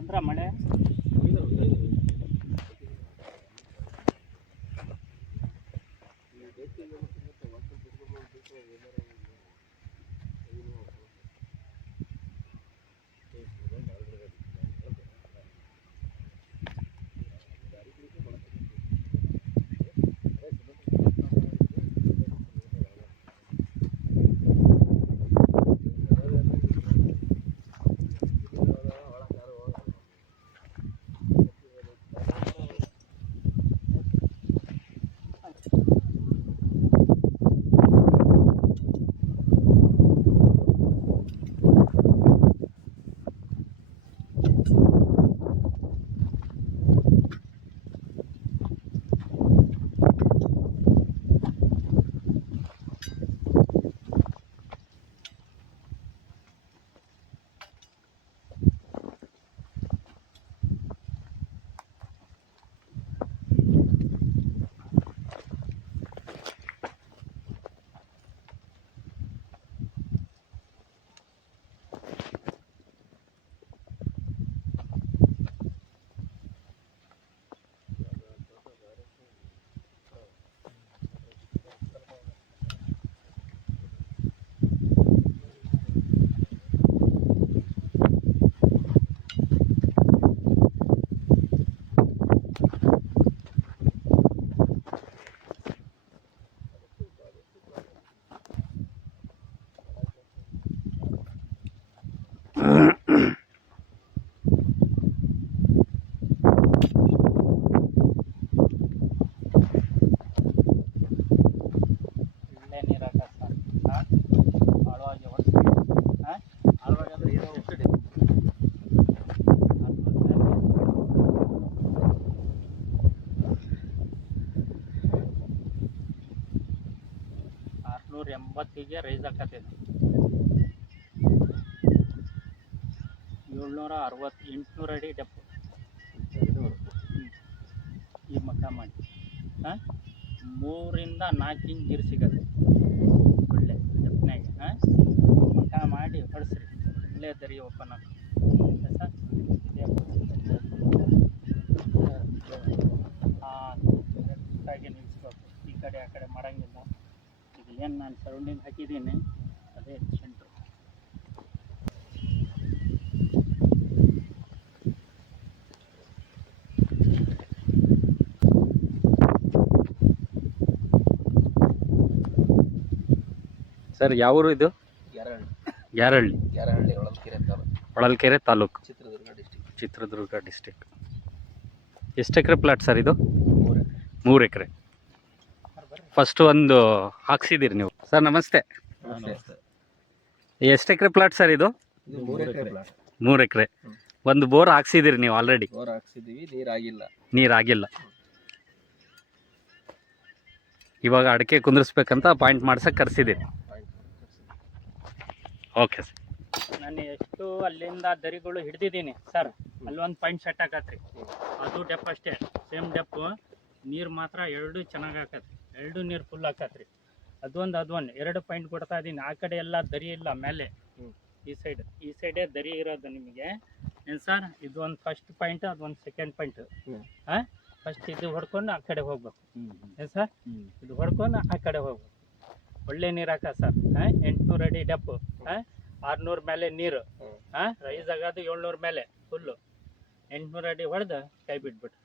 ಚಂದ್ರ ಮಳೆ ಎಂಬತ್ತಿಗೆ ರೈಸ್ ಆಕತ್ತೈತಿ 760 800 ಅಡಿ ಡೆಪ್ ಈ ಮಕ್ಕ ಮಾಡಿ 3 ಇಂದ 4 ಇಂಚ್ ನೀರು ಸಿಗತ್ತೆ ಒಳ್ಳೆ ಡೆಪ್ನಾಗ ಮಕ್ಕ ಮಾಡಿ ಹೊಡ್ಸ್ರಿ ಒಳ್ಳೆ ದರಿ ಓಪನ್ ಆಗ ಸರ್ ಕರೆಕ್ಟಾಗಿ ನಿಲ್ಲಿಸ್ಬೇಕು ಈ ಕಡೆ ಆ ಕಡೆ ಮಾಡೋಂಗಿಲ್ಲ ಏನು ನಾನು ಸರೌಂಡಿಂಗ್ ಹಾಕಿದ್ದೀನಿ ಅದೇ ಸೆಂಟ್ರು ಸರ್ ಯಾವ ಊರು ಇದು? ಗ್ಯಾರಹಳ್ಳಿ ಹೊಳಲ್ಕೆರೆ ತಾಲೂಕು ಚಿತ್ರದುರ್ಗ ಡಿಸ್ಟಿಕ್. ಎಷ್ಟು ಎಕರೆ ಪ್ಲಾಟ್ ಸರ್ ಇದು? 3 ಎಕರೆ. ಫಸ್ಟ್ ಒಂದು ಹಾಕ್ಸಿದ್ದೀರಿ ನೀವು ಸರ್. ನಮಸ್ತೆ. ಎಷ್ಟು ಎಕರೆ ಪ್ಲಾಟ್ ಸರ್ ಇದು? 3 ಎಕರೆ. ಒಂದು ಬೋರ್ ಹಾಕ್ಸಿದ್ದೀರಿ ನೀವು ಆಲ್ರೆಡಿ? ನೀರಾಗಿಲ್ಲ. ಇವಾಗ ಅಡಿಕೆ ಕುಂದಿರ್ಸ್ಬೇಕಂತ ಪಾಯಿಂಟ್ ಮಾಡ್ಸಕ್ಕೆ ಕರೆಸಿದ್ದೀರಿ. Okay sir. ನಾನು ಎಷ್ಟು ಅಲ್ಲಿಂದ ದರಿಗಳು ಹಿಡ್ದಿದ್ದೀನಿ ಸರ್. ಅಲ್ಲೊಂದು ಪಾಯಿಂಟ್ ಸೆಟ್ ಆಗತ್ರಿ, ಅದು ಡೆಪ್ ಅಷ್ಟೇ, ಸೇಮ್ ಡೆಪ್. ನೀರು ಮಾತ್ರ ಎರಡು ಚೆನ್ನಾಗಿ ಹಾಕತ್ರಿ, ಎರಡು ನೀರು ಫುಲ್ ಹಾಕತ್ರಿ. ಅದೊಂದು 2 ಪಾಯಿಂಟ್ ಕೊಡ್ತಾ ಇದ್ದೀನಿ. ಆ ಕಡೆ ಎಲ್ಲ ದರಿ ಇಲ್ಲ, ಮೇಲೆ ಈ ಸೈಡೇ ದರಿ ಇರೋದು ನಿಮಗೆ ಏನು ಸರ್. ಇದು ಒಂದು ಫಸ್ಟ್ ಪಾಯಿಂಟ್, ಅದೊಂದು ಸೆಕೆಂಡ್ ಪಾಯಿಂಟ್. ಫಸ್ಟ್ ಇದು ಹೊಡ್ಕೊಂಡು ಆ ಕಡೆ ಹೋಗ್ಬೇಕು ಏನು ಸರ್. ಇದು ಹೊಡ್ಕೊಂಡು ಆ ಕಡೆ ಹೋಗ್ಬೇಕು. ಒಳ್ಳೆ ನೀರು ಹಾಕ ಸರ್. 800 ಅಡಿ ಡೆಪ್, 600 ಮೇಲೆ ನೀರು, ರೈಸ್ ಆಗೋದು 700 ಮೇಲೆ ಫುಲ್ಲು. 800 ಅಡಿ ಹೊಡೆದು ಕೈ ಬಿಟ್ಬಿಟ್ಟು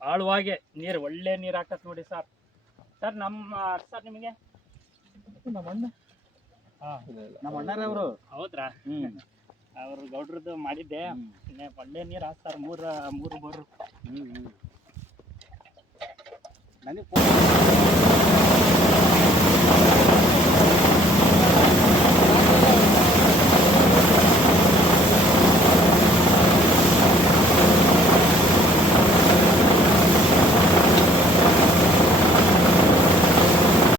ಆಳವಾಗೆ ನೀರು, ಒಳ್ಳೆ ನೀರು ಹಾಕತ್ ನೋಡಿ ಸರ್. ಸರ್ ನಮ್ಮ ಸರ್ ನಿಮಗೆ ನಮ್ಮ ಅಣ್ಣರವರು ಹೌದ್ರಾ? ಅವ್ರು ಗೌಡ್ರದ್ದು ಮಾಡಿದ್ದೆ. ಒಳ್ಳೆ ನೀರು ಹಾಕ್ತಾರೆ, ಮೂರು ಬೋರು. ನನಗೆ